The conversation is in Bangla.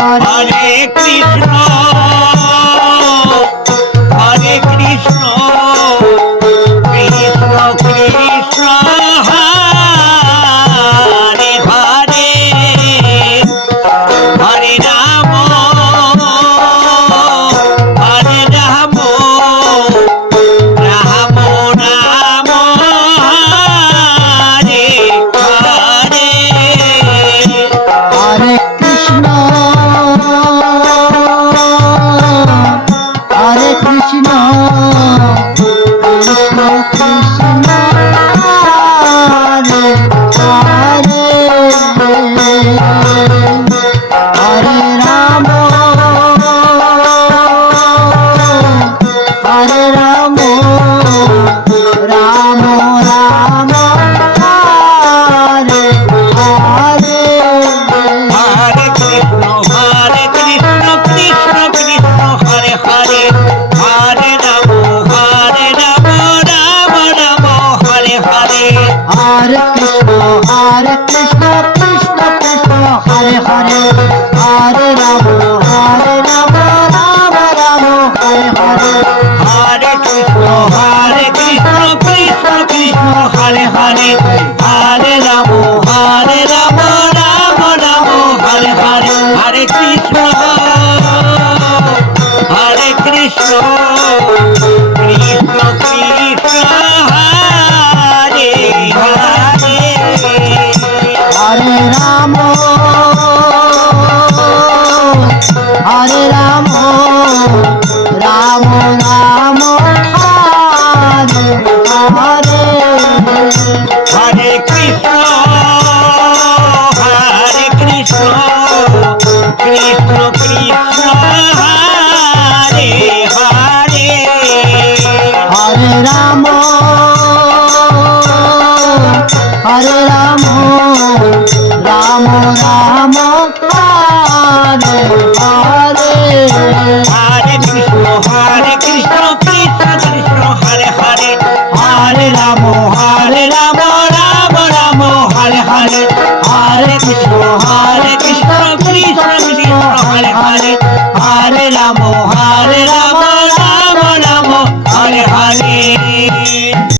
হরে কৃষ্ণ হরে কৃষ্ণ কৃষ্ণ কৃষ্ণ হরে হরে হরে রাম হরে রাম রাম রাম হরে হরে হরে কৃষ্ণ হরে কৃষ্ণ কৃষ্ণ কৃষ্ণ হরে হরে হরে রাম হরে রাম রাম রাম হরে হরে হরে কৃষ্ণ কৃষ্ণ কৃষ্ণ হরে হরে হরে রাম রাম রাম হরে হরে हरे कृष्ण कृष्ण कृष्ण हरे हरे हरे राम राम राम हरे हरे हरे कृष्ण कृष्ण कृष्ण हरे हरे हरे राम राम राम हरे हरे हरे कृष्ण कृष्ण कृष्ण कृष्ण हरे हरे हरे राम राम राम हरे हरे हरे कृष्ण कृष्ण कृष्ण हरे हरे हरे राम राम राम हरे हरे हरे कृष्ण कृष्ण कृष्ण हरे हरे हरे राम राम राम हरे हरे हरे कृष्ण कृष्ण कृष्ण हरे हरे हरे राम राम राम हरे हरे।